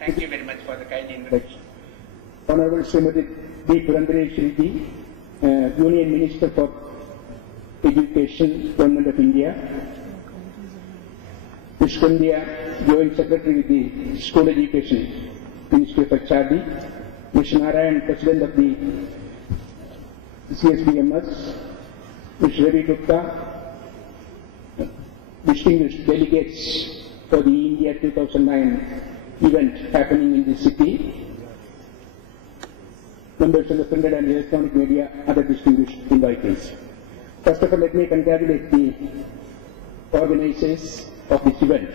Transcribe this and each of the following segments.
Thank you very much for the kind introduction. Honorable Srimati D. Purandareswari, Union Minister for Education, Government of India. Mr. India, Joint Secretary with the School Education, Ministry of HRD. Mr. Narayan, President of the CSBMS. Mr. Ravi Gupta, distinguished delegates for the India 2009 event happening in the city, members of the printed and electronic media, other distinguished invitees. First of all, let me congratulate the organizers of this event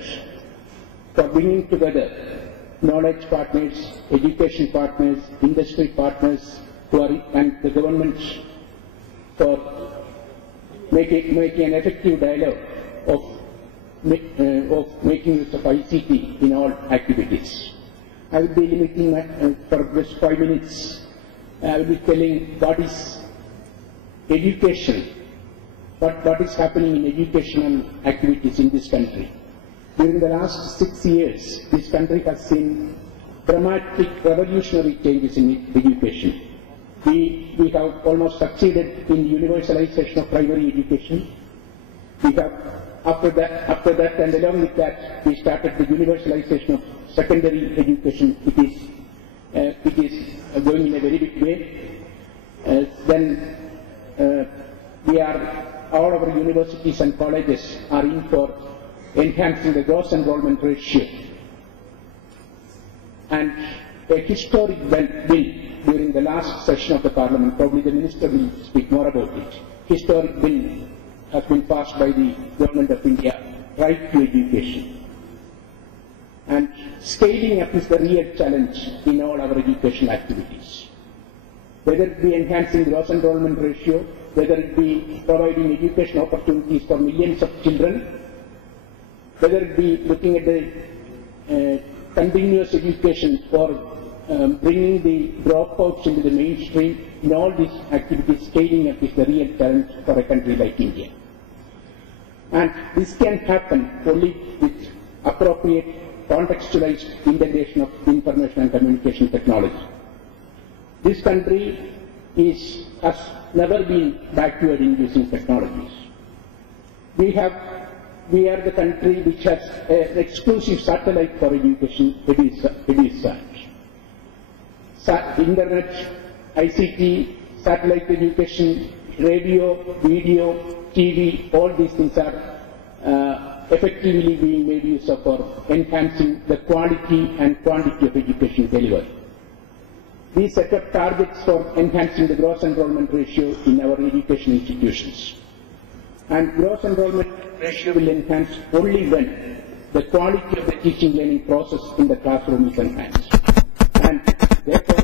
for bringing together knowledge partners, education partners, industry partners, and the government for making an effective dialogue of making use of ICT in all activities. I will be limiting for just 5 minutes. I will be telling what is education, what is happening in educational activities in this country. During the last 6 years, this country has seen dramatic, revolutionary changes in education. We have almost succeeded in universalization of primary education. We have, after that, and along with that, we started the universalization of secondary education. It is going in a very big way. All our universities and colleges are in for enhancing the gross enrollment ratio. And a historic bill during the last session of the Parliament, probably the Minister will speak more about it. Historic bill has been passed by the Government of India, right to education. And scaling up is the real challenge in all our educational activities. Whether it be enhancing gross enrollment ratio, whether it be providing education opportunities for millions of children, whether it be looking at the continuous education for bringing the dropouts into the mainstream, in all these activities, scaling up is the real challenge for a country like India. And this can happen only with appropriate contextualized integration of information and communication technology. This country has never been backward in using technologies. We are the country which has an exclusive satellite for education, EduSat. Internet, ICT, satellite education, radio, video, TV, all these things are effectively being made use of for enhancing the quality and quantity of education delivered. We set up targets for enhancing the gross enrollment ratio in our education institutions. And gross enrollment ratio will enhance only when the quality of the teaching learning process in the classroom is enhanced. And therefore,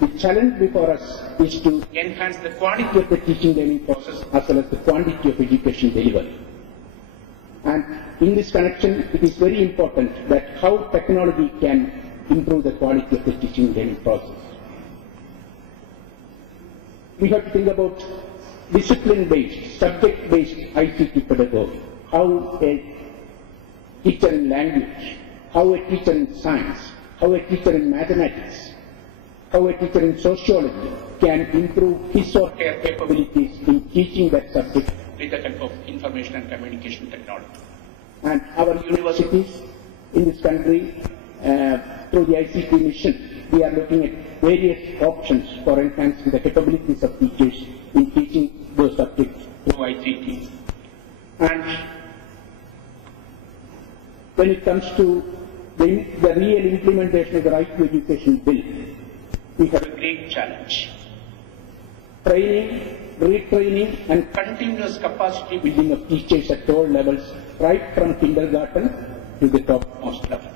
the challenge before us is to enhance the quality of the teaching learning process as well as the quantity of education delivered. And in this connection, it is very important that how technology can improve the quality of the teaching learning process. We have to think about discipline-based, subject-based ICT pedagogy. How a teacher in language, how a teacher in science, how a teacher in mathematics, how a teacher in sociology can improve his or her capabilities in teaching that subject with the help of information and communication technology. And our universities in this country, through the ICT mission, we are looking at various options for enhancing the capabilities of teachers in teaching those subjects through ICT. And when it comes to the real implementation of the Right to Education Bill, we have a great challenge. Training, retraining, and continuous capacity building of teachers at all levels, right from kindergarten to the topmost level.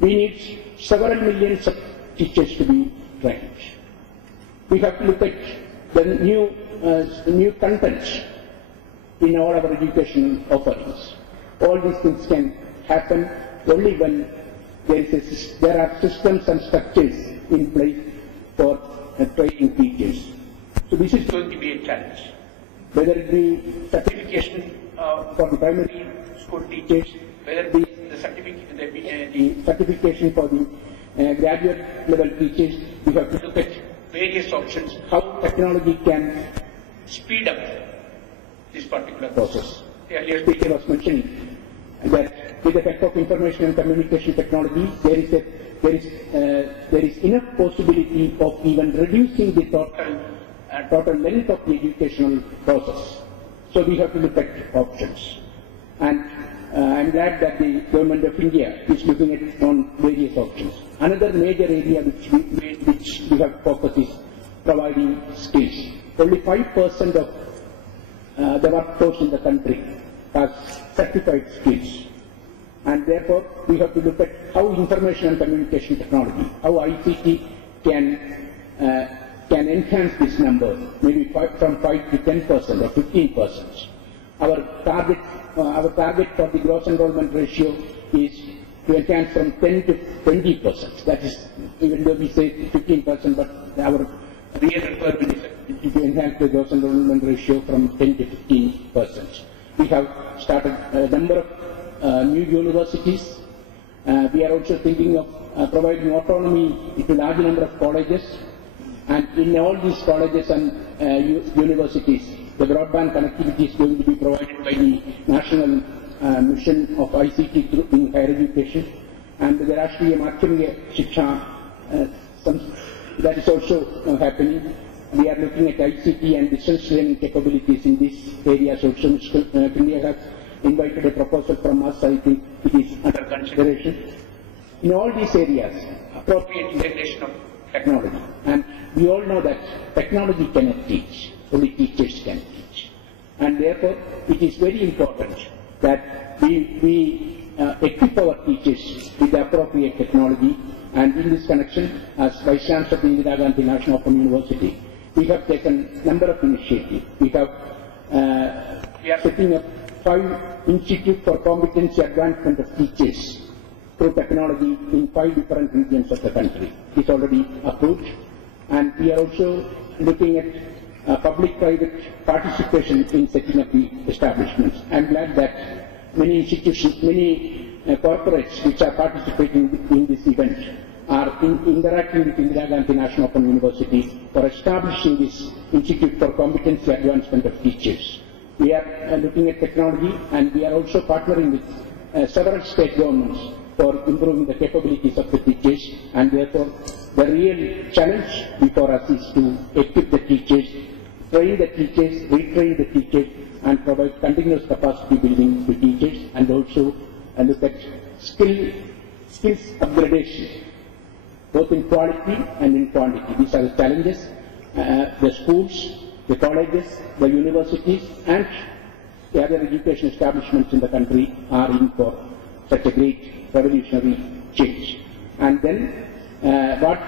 We need several millions of teachers to be trained. We have to look at the new content in all our educational offerings. All these things can happen only when there are systems and structures in place for training teachers. So this is going to be a challenge. Whether it be certification for the primary school teachers, whether it be the the certification for the graduate level teachers, we have to look at various options, how technology can speed up this particular process. The earlier speaker was mentioning that with the help of information and communication technology, there is enough possibility of even reducing the total length of the educational process. So we have to look at options. And I'm glad that the Government of India is looking at on various options. Another major area which we have focused is providing skills. Only 5% of the workforce in the country has certified skills. And therefore, we have to look at how information and communication technology, how ICT can enhance this number, maybe from 5 to 10% or 15%. Our target for the gross enrollment ratio is to enhance from 10 to 20%. That is, even though we say 15%, but our real requirement is to enhance the gross enrollment ratio from 10 to 15%. We have started a number of new universities. We are also thinking of providing autonomy to a large number of colleges. And in all these colleges and universities, the broadband connectivity is going to be provided by the National Mission of ICT in higher education. And there has to be a Matrimya Shiksha that is also happening. We are looking at ICT and distance learning capabilities in these areas also. Mr. India has invited a proposal from us. I think it is under consideration. In all these areas, appropriate integration of technology. And we all know that technology cannot teach, only teachers can teach. And therefore, it is very important that we equip our teachers with the appropriate technology. And in this connection, as Vice Chancellor of the Indira Gandhi National Open University, we have taken a number of initiatives. We are setting up 5 institutes for competency advancement of teachers through technology in 5 different regions of the country. It is already approved. And we are also looking at public-private participation in setting up the establishments. I am glad that many institutions, many corporates which are participating in this event are interacting with Indira Gandhi National Open University for establishing this Institute for Competency Advancement of Teachers. We are looking at technology, and we are also partnering with several state governments for improving the capabilities of the teachers, and therefore the real challenge before us is to equip the teachers, train the teachers, retrain the teachers, and provide continuous capacity building to teachers, and also look at skills upgradation, both in quality and in quantity. These are the challenges the schools, the colleges, the universities, and the other education establishments in the country are in for such a great revolutionary change. And then what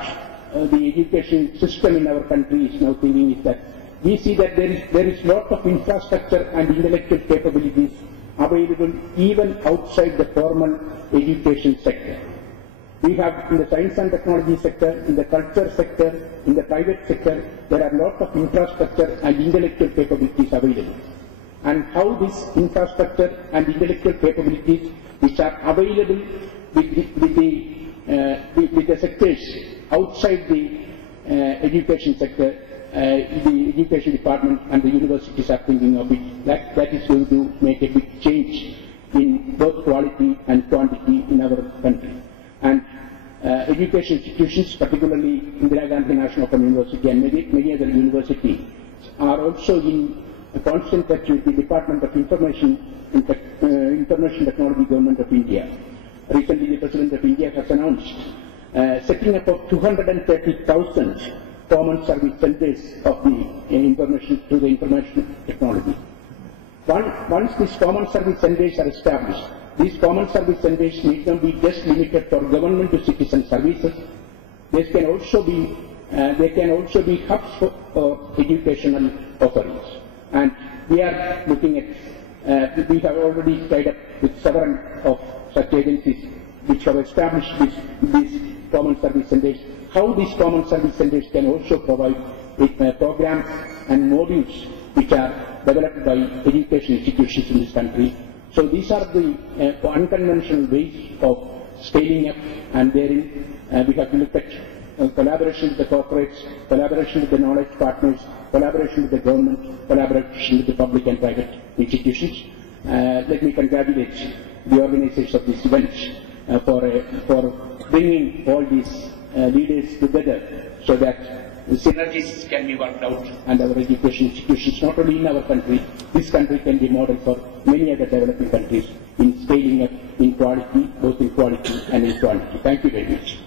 the education system in our country is now thinking is that we see that there is lot of infrastructure and intellectual capabilities available even outside the formal education sector. We have in the science and technology sector, in the culture sector, in the private sector, there are lots of infrastructure and intellectual capabilities available. And how this infrastructure and intellectual capabilities which are available with the sectors outside the education sector, the education department and the universities are thinking of it. That is going to make a big change in both quality and quantity in our country. And education institutions, particularly Indira Gandhi National Open University and many other universities, are also in constant touch with the Department of Information Technology, Government of India. Recently, the President of India has announced setting up of 230,000 common service centers of the information technology. Once these common service centers are established, these common service centers need not be just limited for government to citizen services. They can also be hubs for educational offerings. And we are looking at, we have already tied up with several of such agencies which have established these common service centers. How these common service centers can also provide programs and modules which are developed by education institutions in this country. So these are the unconventional ways of scaling up, and therein we have to look at collaboration with the corporates, collaboration with the knowledge partners, collaboration with the government, collaboration with the public and private institutions. Let me congratulate the organizers of this event for bringing all these leaders together so that the synergies can be worked out, and our education institutions, not only in our country, this country can be model for many other developing countries in scaling up in quality, both in quality and in quantity. Thank you very much.